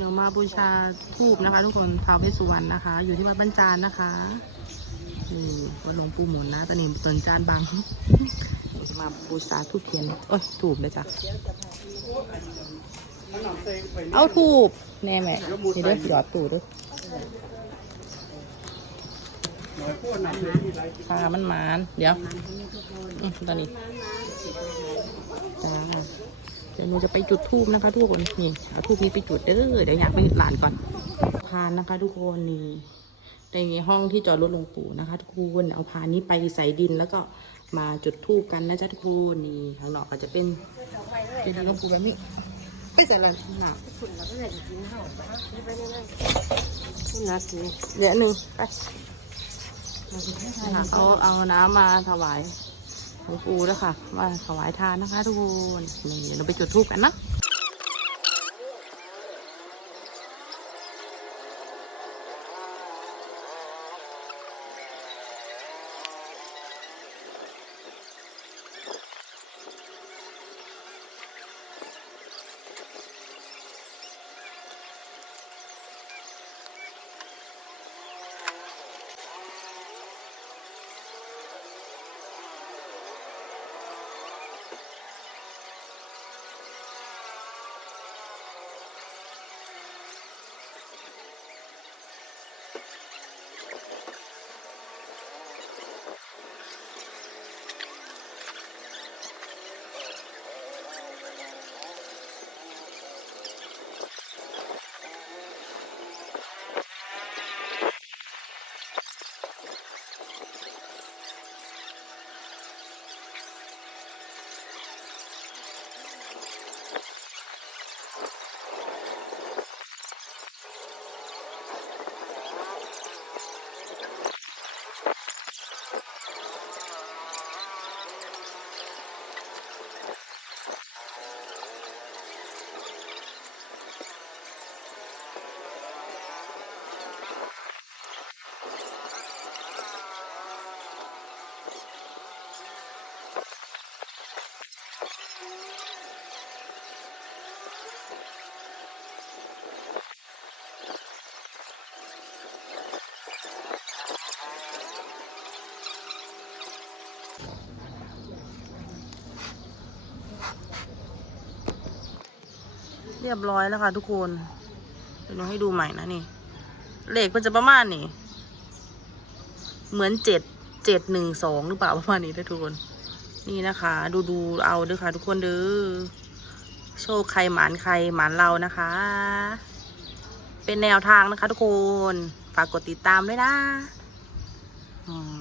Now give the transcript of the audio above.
ดี๋ยวมาบูชาทูบนะคะ ทุกคนท้าวเวสสุวรรณนะคะ อยู่ที่วัดบรรจานนะคะนี่วัดหลวงปู่หมุนนะตอนนี้เปิดจานบังเดี๋ยวจะมาบูชาทูบเทียนโอ้ยถูกเลยจ้ะเอาถูกแน่แม่นี่ด้อหยอดตูดด้วยปลามันมาน เดี๋ยวตอนนี้ ดี๋ยวหนูจะไปจุดทูบนะคะทุกคนนี่เอาทูบนี้ไปจุดเด้อเดี๋ยวอยากไปหลานก่อนพานนะคะ ทุกคนนี่ในห้องที่จอดรถหลวงปู่นะคะ ทุกคนเอาพานนี้ไปใส่ดินแล้วก็มาจุดทูบกันนะจ๊ะทุกคนนี่ข้างนอกก็จะเป็นเจดีย์หลวงปู่แบบนี้ไปใส่ละหนักคุณเราก็เลยกินข้าวไปนี่ไปนี่นั่นคุณนัดสิเดี๋ยวหนึ่งไปค่ะเอาเอาน้ำมาถวาย หลวงปู่ด้วค่ะมาถวายทานนะคะทุกคนนี่เดี๋ยวเราไปจุดทูบกันนะ เรียบร้อยแล้วค่ะทุกคน เดี๋ยวเราให้ดูใหม่นะนี่ เลขมันจะประมาณนี่ เหมือนเจ็ดเจ็ดหนึ่งสองหรือเปล่าประมาณนี้นะทุกคน นี่นะคะ ดูดูเอาเด้อค่ะ ทุกคนเด้อ โชคใครหมานใครหมานเรานะคะ เป็นแนวทางนะคะ ทุกคน ฝากกดติดตามด้วยนะ อืม